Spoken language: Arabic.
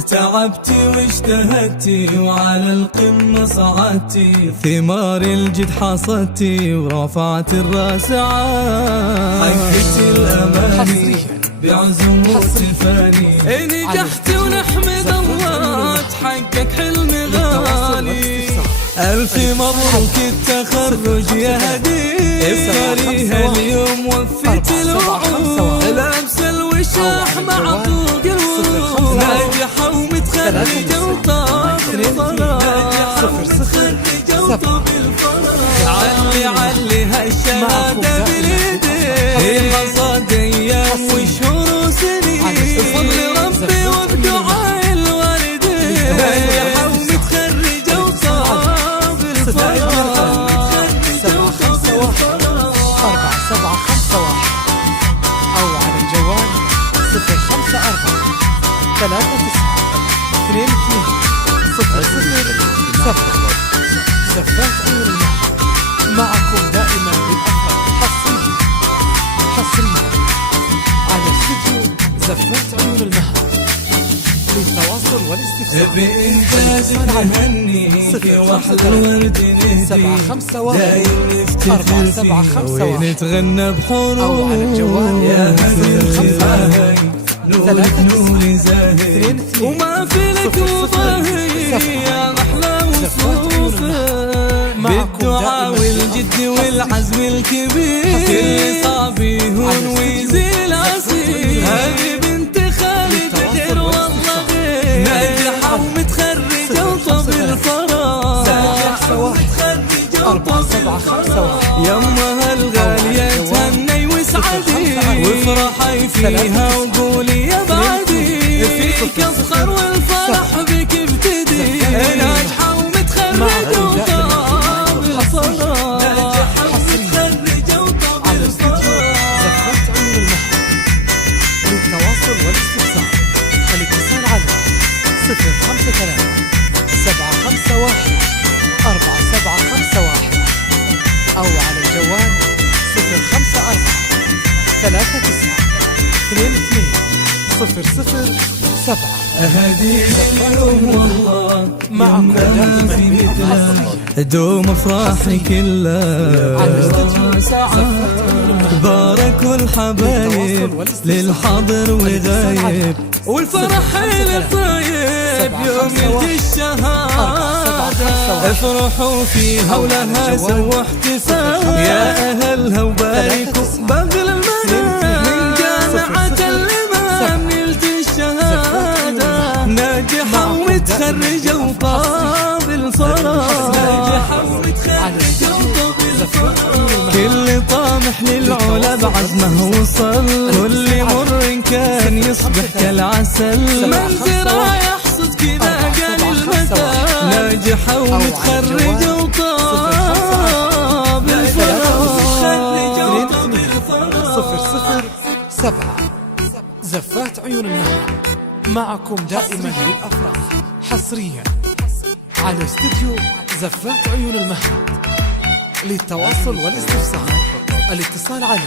تعبتي واجتهدتي وعلى القمة صعدتي، ثمار الجد حصدتي ورفعت الراس عال، حققتي الأماني بعزم وتفاني، نجحت ونحمد الله تحقق حلم غالي. ألف مبروك التخرج يا هدية، كريهة اليوم وفيت الوعود، لابسة الوشاح مع طوق الورود، ناجحة ومتخرجة وطاب الفرح، علي هالشهادة باليدين، قصاد أيام وشهور وسنين، بفضل ربي وبدعاء الوالدين، ناجحة ومتخرجة وطاب الفرح. 4751 أو على الجوال 054 39 22 007. زفات عيون المهد معكم دائما بالأفراح، حصريا على استوديو زفات عيون المهد. للتواصل والاستفسار بإنجاز نهني في وحل الورد نهدي، 751 دايم نفتخر فيه ونتغنى بحروف، أو على الجوال يا هدي نورك نور زاهي وما في لك مضاهي، يا محلى وصوفه بالدعاء والجد والعزم الكبير، كل صعب يهون ويزيل عسير، هذه بنت خالد غير والله غير، ناجحة ومتخرجة وطب الفراغ، 4751 يمها الغالية تهني واسعدي، وافرحي فيها وقولي يا بعدي، فيك افخر والفرح بك ابتدي، ناجحة ومتخرجة وطاب الفراغ، ناجحة ومتخرجة وطاب على استوديو زفات عيون المهد. للتواصل والاستفسار الاتصال على 053 751 4751 أو على الجوال 054 39 22 007. أهدي لكم والله معكم دائما بالأفراح، دوم افراحي كلها على استوديو زفات عيون المهد. باركوا الحبايب للحاضر وغايب، والفرح الطيب يوم الشهادة، افرحوا فيها ولها سووا احتفال، يا أهلها وباركوا بغل المنام، من جامعة الإمام نلت الشهادة، ناجحة ومتخرجة وطاب الفراغ، ناجحة ومتخرجة وطاب الفراغ، كل طامح للعلا بعزمه وصل، كل مر كان يصبح كالعسل، منزرة يحصد كذا قال المثل، ناجحة ومتخرجة وطاب الفراغ. 007. زفات عيون المهد معكم دائما للأفراح، حصريا على استوديو زفات عيون المهد. للتواصل والاستفسار الاتصال على